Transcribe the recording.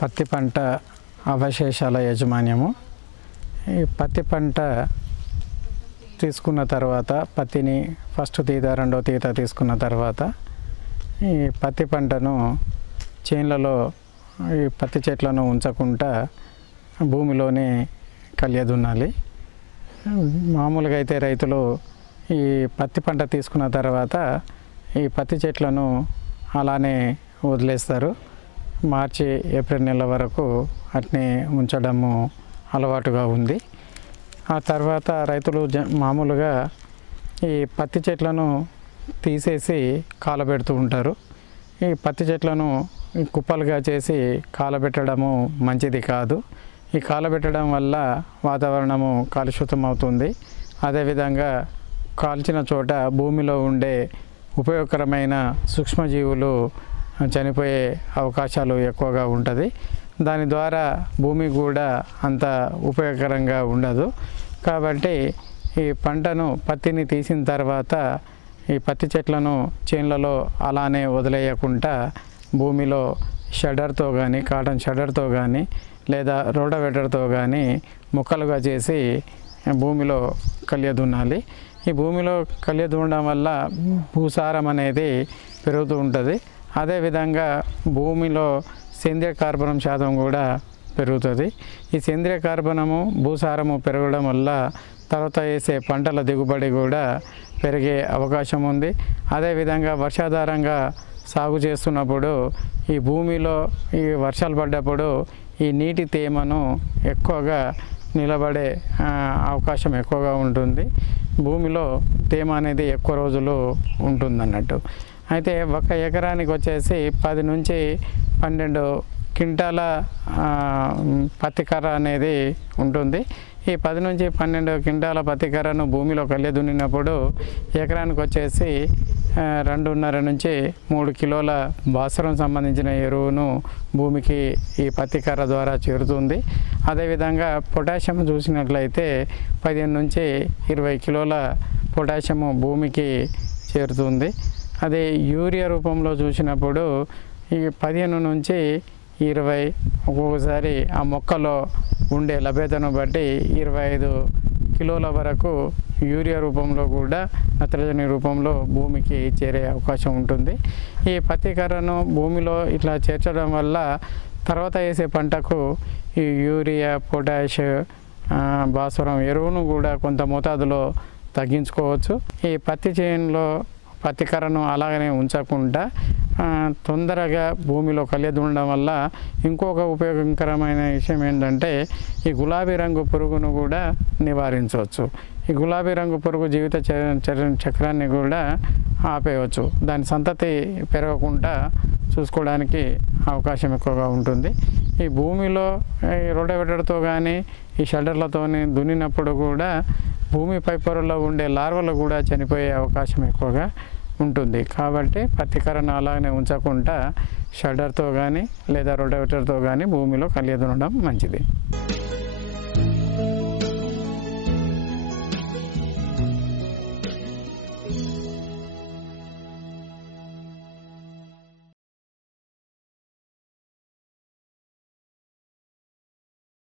పత్తి పంట అవశేషాల యాజమాన్యము. ఈ పత్తి పంట తీసుకున్న తర్వాత పత్తిని ఫస్ట్ తీత రెండో తీత తీసుకున్న తర్వాత ఈ పత్తి పంటను చేన్లలో ఈ పత్తి చెట్లను ఉంచకుండా భూమిలోనే కలియదున్నాలి. మామూలుగా అయితే రైతులు ఈ పత్తి పంట తీసుకున్న తర్వాత ఈ పత్తి చెట్లను అలానే వదిలేస్తారు. మార్చి ఏప్రిల్ నెల వరకు అట్నే ఉంచడము అలవాటుగా ఉంది. ఆ తర్వాత రైతులు మామూలుగా ఈ పత్తి చెట్లను తీసేసి కాలబెడుతూ ఉంటారు. ఈ పత్తి చెట్లను కుప్పలుగా చేసి కాలబెట్టడము మంచిది కాదు. ఈ కాలబెట్టడం వల్ల వాతావరణము కాలుష్యం అవుతుంది. అదేవిధంగా కాల్చిన చోట భూమిలో ఉండే ఉపయోగకరమైన సూక్ష్మజీవులు చనిపోయే అవకాశాలు ఎక్కువగా ఉంటుంది. దాని ద్వారా భూమి కూడా అంత ఉపయోగకరంగా ఉండదు. కాబట్టి ఈ పత్తిని తీసిన తర్వాత ఈ పత్తి చెట్లను చేన్లలో అలానే వదిలేయకుండా భూమిలో షడర్తో కానీ కాటన్ షడర్తో కానీ లేదా రోటవేటర్తో కానీ ముక్కలుగా చేసి భూమిలో కలియదున్నాలి. ఈ భూమిలో కలియదున్నడం వల్ల భూసారం అనేది పెరుగుతూ ఉంటుంది. అదేవిధంగా భూమిలో సేంద్రియ కార్బనం శాతం కూడా పెరుగుతుంది. ఈ సేంద్రియ కార్బనము భూసారము పెరగడం వల్ల తర్వాత వేసే పంటల దిగుబడి కూడా పెరిగే అవకాశం ఉంది. అదేవిధంగా వర్షాధారంగా సాగు చేస్తున్నప్పుడు ఈ భూమిలో ఈ వర్షాలు పడ్డప్పుడు ఈ నీటి తేమను ఎక్కువగా నిలబడే అవకాశం ఎక్కువగా ఉంటుంది. భూమిలో తేమ అనేది ఎక్కువ రోజులు ఉంటుందన్నట్టు. అయితే ఒక ఎకరానికి వచ్చేసి 10 నుంచి 12 క్వింటాల పత్తి కర్ర అనేది ఉంటుంది. ఈ 10 నుంచి 12 క్వింటాల పత్తి కర్రను భూమిలో కలియదున్నినప్పుడు ఎకరానికి వచ్చేసి 2.5 నుంచి 3 కిలోల భాస్వరం సంబంధించిన ఎరువును భూమికి ఈ పత్తి కర్ర ద్వారా చేరుతుంది. అదేవిధంగా పొటాషియం చూసినట్లయితే 15 నుంచి 20 కిలోల పొటాషియము భూమికి చేరుతుంది. అదే యూరియా రూపంలో చూసినప్పుడు ఈ 15 నుంచి 20, ఒక్కొక్కసారి ఆ మొక్కలో ఉండే లభ్యతను బట్టి 25 కిలోల వరకు యూరియా రూపంలో కూడా నత్రజని రూపంలో భూమికి చేరే అవకాశం ఉంటుంది. ఈ పత్తి కర్రను భూమిలో ఇట్లా చేర్చడం వల్ల తర్వాత వేసే పంటకు ఈ యూరియా, పొటాష్, భాస్వరం ఎరువును కూడా కొంత మోతాదులో తగ్గించుకోవచ్చు. ఈ పత్తి చేనులో పత్తి కర్రను అలాగనే ఉంచకుండా తొందరగా భూమిలో కలియదుండడం వల్ల ఇంకొక ఉపయోగకరమైన విషయం ఏంటంటే ఈ గులాబీ రంగు పురుగును కూడా నివారించవచ్చు. ఈ గులాబీ రంగు పురుగు జీవిత చక్రాన్ని కూడా ఆపేయవచ్చు. దాని సంతతి పెరగకుండా చూసుకోవడానికి అవకాశం ఎక్కువగా ఉంటుంది. ఈ భూమిలో రోటవేటర్తో కానీ ఈ షెల్టర్లతో దున్నినప్పుడు కూడా భూమి పై పొరలో ఉండే లార్వలు కూడా చనిపోయే అవకాశం ఎక్కువగా ఉంటుంది. కాబట్టి పత్తి కర్రను అలాగనే ఉంచకుండా షెల్టర్తో కానీ లేదా రోటవేటర్తో కానీ భూమిలో కలియదున్నడం మంచిది.